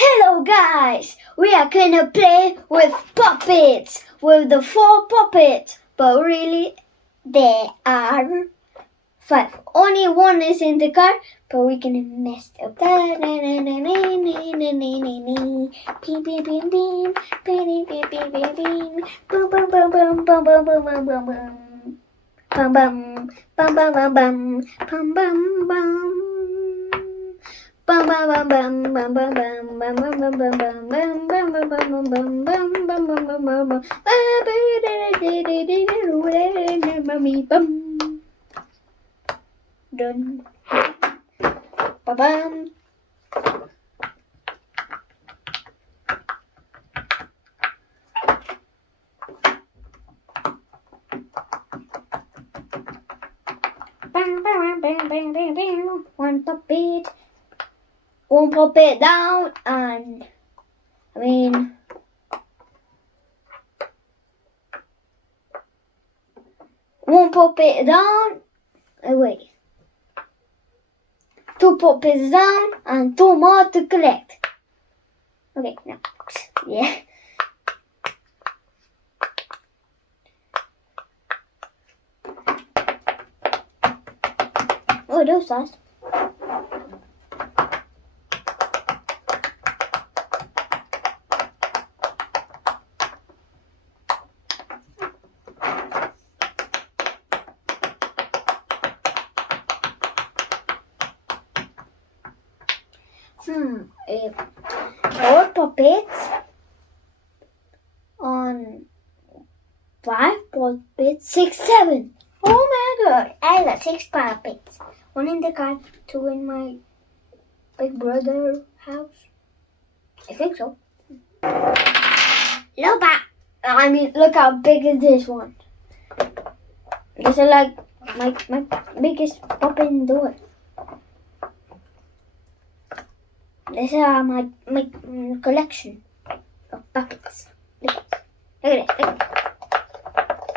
Hello guys! We are gonna play with puppets, with the 4 puppets, but really there are 5. Only one is in the car, but we're gonna mess it up. Beep beep beep beep, beep beep beep beep beep, boom boom boom boom boom boom boom boom boom boom. Bum bum bum bum bum bum bum bum bum. Bum bum bum bum bum bum bum bum bum bum bum bum bum bum bum bum bum bum done. Ba bum. One puppet. One puppet down and one puppet down. Wait. 2 puppets down and 2 more to collect. Okay, now. Yeah. Oh, those fast. Four puppets on 5 puppets, 6, 7. Oh my god, I got 6 puppets. 1 in the car, 2 in my big brother house. I think so. Look how big is this one. This is like my biggest puppet in the world. This is my collection of puppets. Look at this.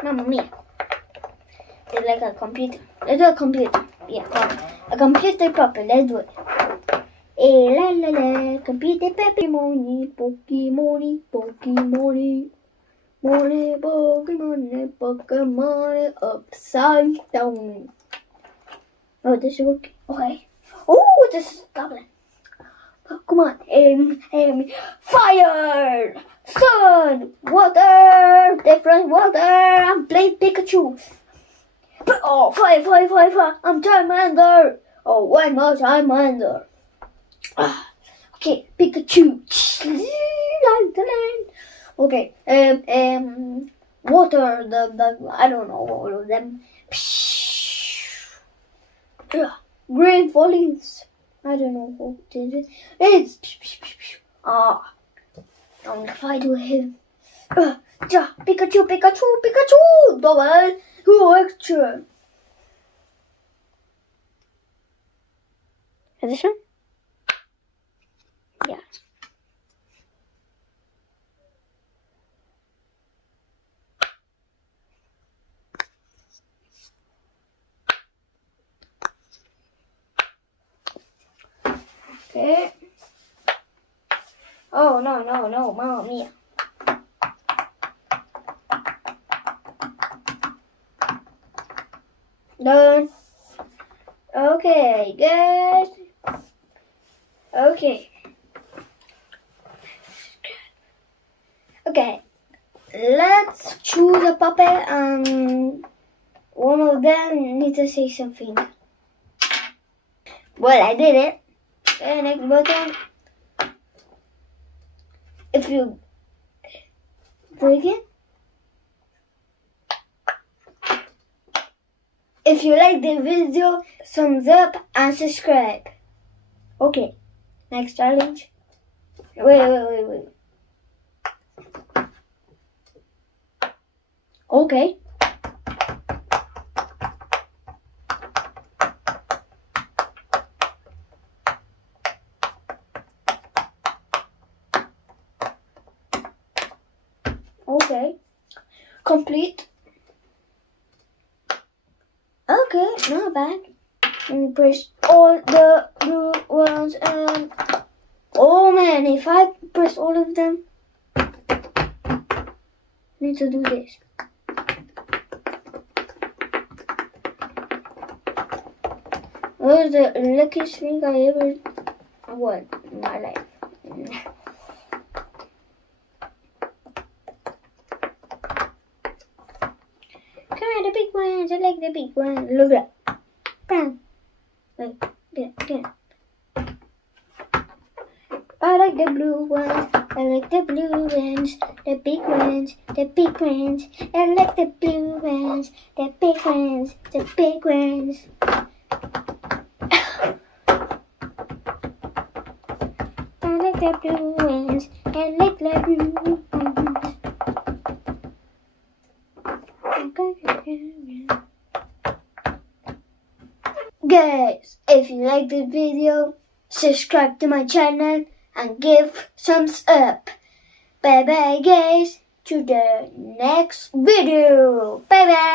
Mamma mia. It's like a computer. Let's do a computer. Yeah, come on. A computer puppet. Let's do it. La la la. Computer Pokemon. Pokemon upside down. Oh, this is working. Okay. Oh, this is goblin. Come on, aim, fire, sun, water, different water, I'm playing Pikachu. Oh, fire, I'm Charmander. Oh, one more Charmander. Okay, Pikachu. Okay, water, the I don't know all of them. Green foliage. I don't know who did it. It's I'm gonna fight with him. Pikachu, double, who extra? Is this one? Yeah. Okay. Oh, no, Mamma Mia. Done. Okay, guys. Okay. Okay. Let's choose a puppet and one of them needs to say something. Well, I did it. Okay, next button. If you break it, if you like the video, thumbs up and subscribe. Okay, next challenge. Wait. Okay. Okay. Complete. Okay, not bad. And press all the blue ones and oh man, if if I press all of them, I need to do this. That was the luckiest thing I ever won in my life. Come here, the big ones. I like the big ones. Look at that. Bam. Wait, get it. I like the blue ones. I like the blue ones. The big ones. The big ones. I like the blue ones. The big ones. The big ones. I like the blue ones. I like the blue ones. Guys, if you like the video, subscribe to my channel and give thumbs up. Bye bye guys, to the next video. Bye bye.